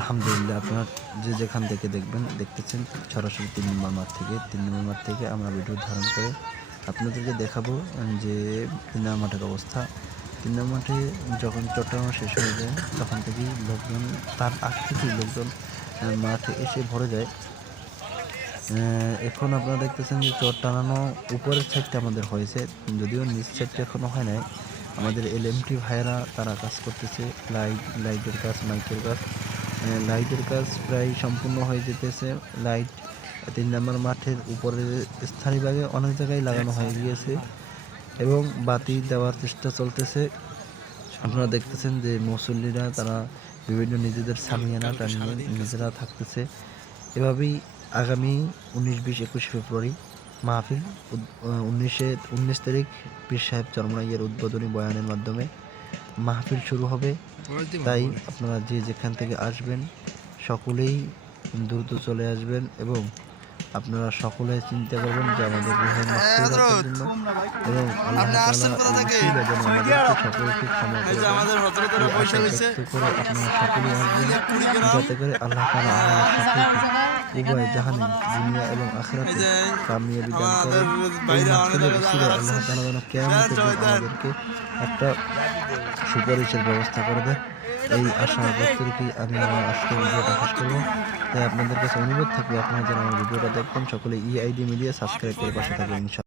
আলহামদুলিল্লাহ, আপনারা যে যেখান থেকে দেখতেছেন সরাসরি ৩ নম্বর মাঠ থেকে। ৩ নম্বর মাঠ থেকে আমরা ভিডিও ধারণ করে আপনাদেরকে দেখাবো যে ৩ নম্বর মাঠের অবস্থা। ৩ নম্বর মাঠে যখন চট্টগ্রাম শেষ হয়ে যায় তখন থেকেই লোকজন, তার আগ থেকেই লোকজন মাঠে এসে ভরে যায়। এখন আপনারা দেখতেছেন যে চট টানানো উপরের সাইডটা আমাদের হয়েছে, যদিও নিচ সাইডটা এখনো হয় নাই। আমাদের এলএমটি ভাইয়েরা তারা কাজ করতেছে, লাইটের কাজ, মাইকের কাজ। লাইটের কাজ প্রায় সম্পূর্ণ হয়ে যেতেছে। লাইট ৩ নম্বর মাঠের উপরে স্থায়ীভাবে অনেক জায়গায় লাগানো হয়ে গিয়েছে এবং বাতি দেওয়ার চেষ্টা চলতেছে। আপনারা দেখতেছেন যে মুসল্লিরা তারা বিভিন্ন নিজেদের সামিয়ানা টানিয়ে নিজেরা থাকতেছে। এভাবেই আগামী 19, 20, 21 ফেব্রুয়ারি মাহফিল 19 তারিখ পীর সাহেব চরমনাইয়ের উদ্বোধনী বয়ানের মাধ্যমে মাহফিল শুরু হবে। তাই আপনারা যে যেখান থেকে আসবেন সকলেই দ্রুত চলে আসবেন এবং আপনারা সকলে চিন্তা করবেন যে আমাদের রুহের মাগফিরাতের জন্য এবং আল্লাহ তাআলা এই উসিলা যেন আমাদেরকে সকলকে ক্ষমা করে দেন। এই আশা ব্যক্ত করে আপনারা সকলেই আসবেন, যাতে করে আল্লাহ তাআলা আমাদের সকলকে উভয় জাহানে, দুনিয়া এবং আখিরাতে কামিয়াবি দান করেন। এই মাহফিলের উসিলায় আল্লাহ তাআলা যেন কিয়ামতের দিন আমাদেরকে একটা সুপারিশের ব্যবস্থা করে দেন। এই আশা ব্যক্ত রেখেই আমি আমার আজকের ভিডিওটা শেষ করব। তাই আপনাদের কাছে অনুরোধ থাকবে, আপনারা যারা আমার ভিডিওটা দেখবেন সকলে EID মিডিয়া সাবস্ক্রাইব করে পাশে থাকবেন ইনশাআল্লাহ।